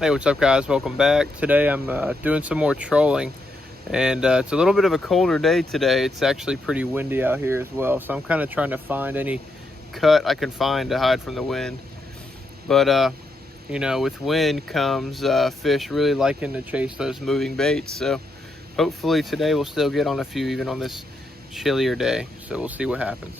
Hey, what's up guys? Welcome back. Today I'm doing some more trolling, and it's a little bit of a colder day today. It's actually pretty windy out here as well, so I'm kind of trying to find any cut I can find to hide from the wind. But you know, with wind comes fish really liking to chase those moving baits, so hopefully today we'll still get on a few even on this chillier day. So we'll see what happens.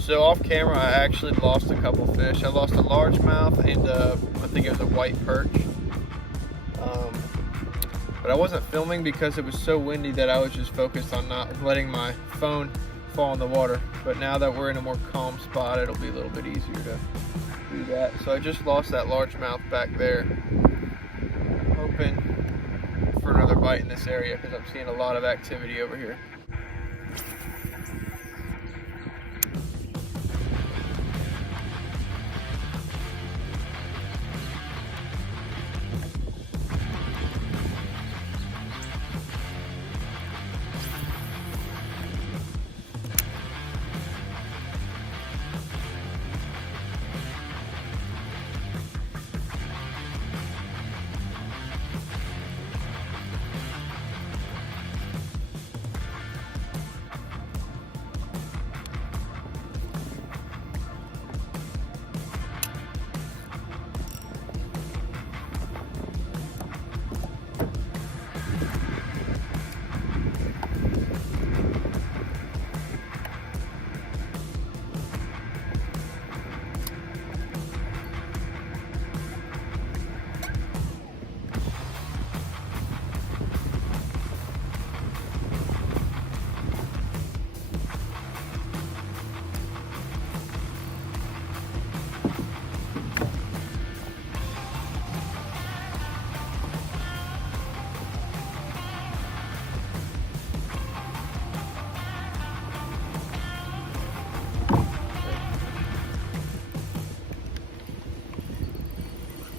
So off camera, I actually lost a couple fish. I lost a largemouth and I think it was a white perch. But I wasn't filming because it was so windy that I was just focused on not letting my phone fall in the water. But now that we're in a more calm spot, it'll be a little bit easier to do that. So I just lost that largemouth back there. I'm hoping for another bite in this area because I'm seeing a lot of activity over here.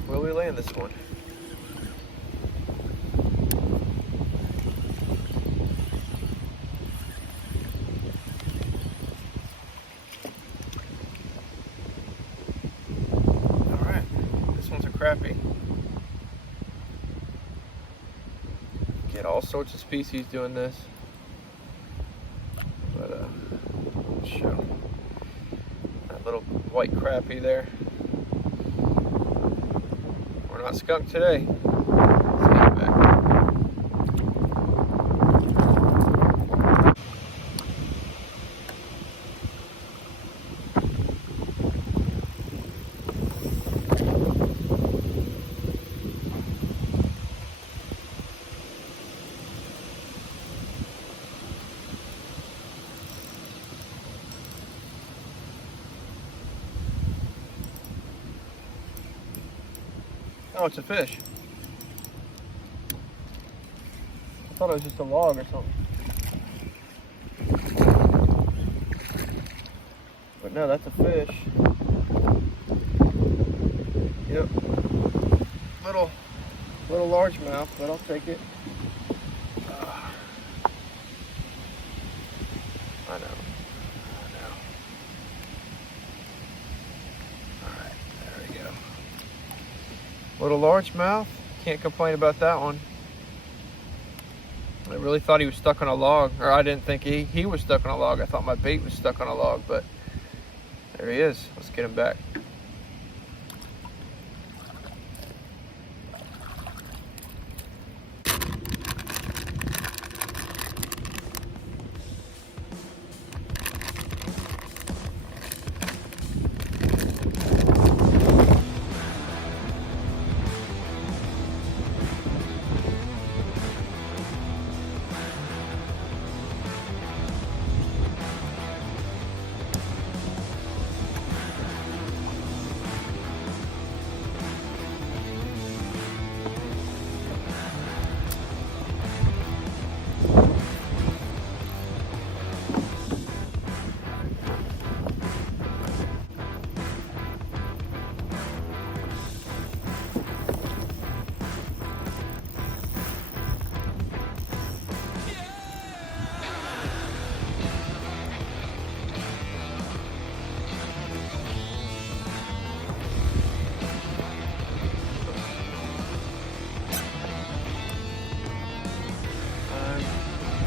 Will we land this one? All right, this one's a crappie. Get all sorts of species doing this, but I'll show that little white crappie there. We're not skunked today. Let's get it back. Oh, it's a fish. I thought it was just a log or something. But no, that's a fish. Yep. Little largemouth, but I'll take it. I know. Alright, there we go. Little largemouth, can't complain about that one. I really thought he was stuck on a log, or I didn't think he was stuck on a log. I thought my bait was stuck on a log, but there he is. Let's get him back.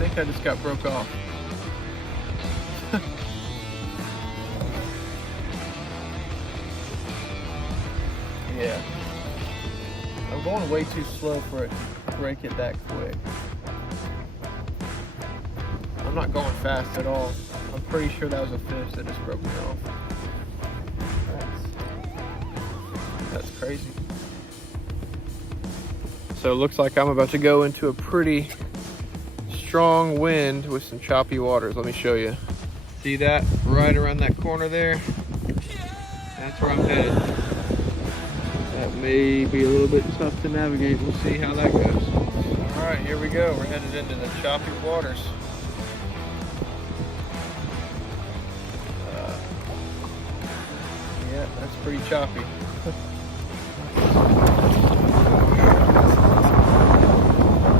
think I just got broke off. Yeah. I'm going way too slow for it to break it that quick. I'm not going fast at all. I'm pretty sure that was a fish that just broke me off. That's crazy. So it looks like I'm about to go into a pretty strong wind with some choppy waters. Let me show you. See that right around that corner there? That's where I'm headed. That may be a little bit tough to navigate. We'll see how that goes. All right, here we go. We're headed into the choppy waters. Yeah, that's pretty choppy.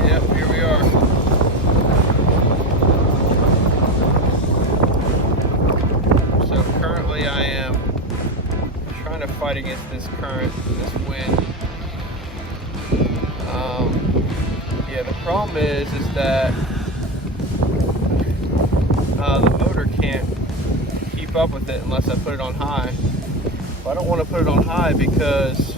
Yep, here we are. So currently I am trying to fight against this current, this wind. Yeah, the problem is that the motor can't keep up with it unless I put it on high. But I don't want to put it on high because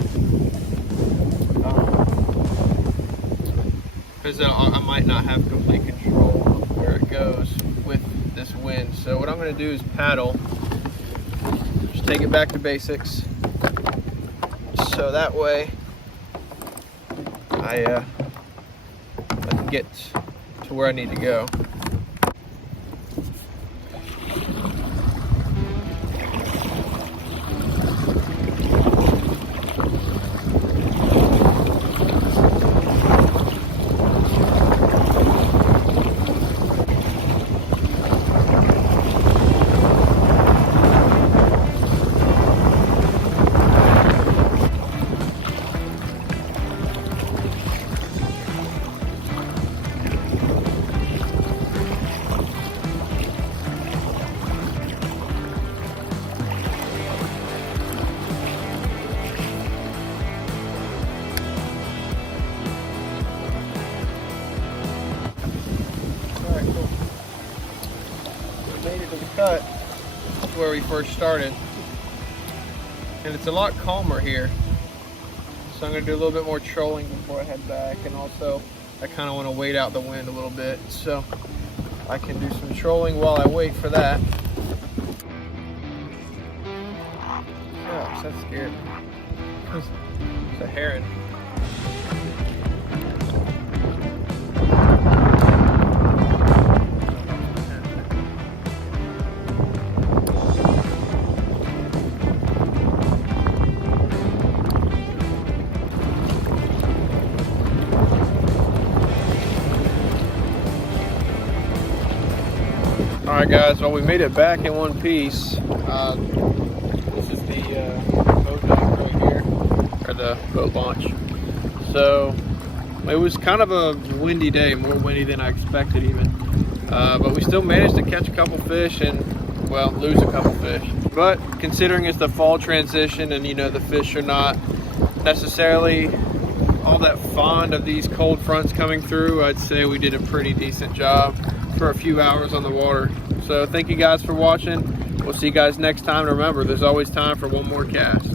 I might not have complete control of where it goes with this wind. So what I'm going to do is paddle, just take it back to basics, so that way I can get to where I need to go. Made it to the cut where we first started, and it's a lot calmer here, so I'm going to do a little bit more trolling before I head back. And also I kind of want to wait out the wind a little bit, so I can do some trolling while I wait for that. Gosh, that scared me. It's a heron. Alright guys, well we made it back in one piece. This is the boat dock right here, or the boat launch. So it was kind of a windy day, more windy than I expected even. But we still managed to catch a couple fish and, well, lose a couple fish. But considering it's the fall transition and you know the fish are not necessarily all that fond of these cold fronts coming through, I'd say we did a pretty decent job for a few hours on the water. So thank you guys for watching. We'll see you guys next time. Remember, there's always time for one more cast.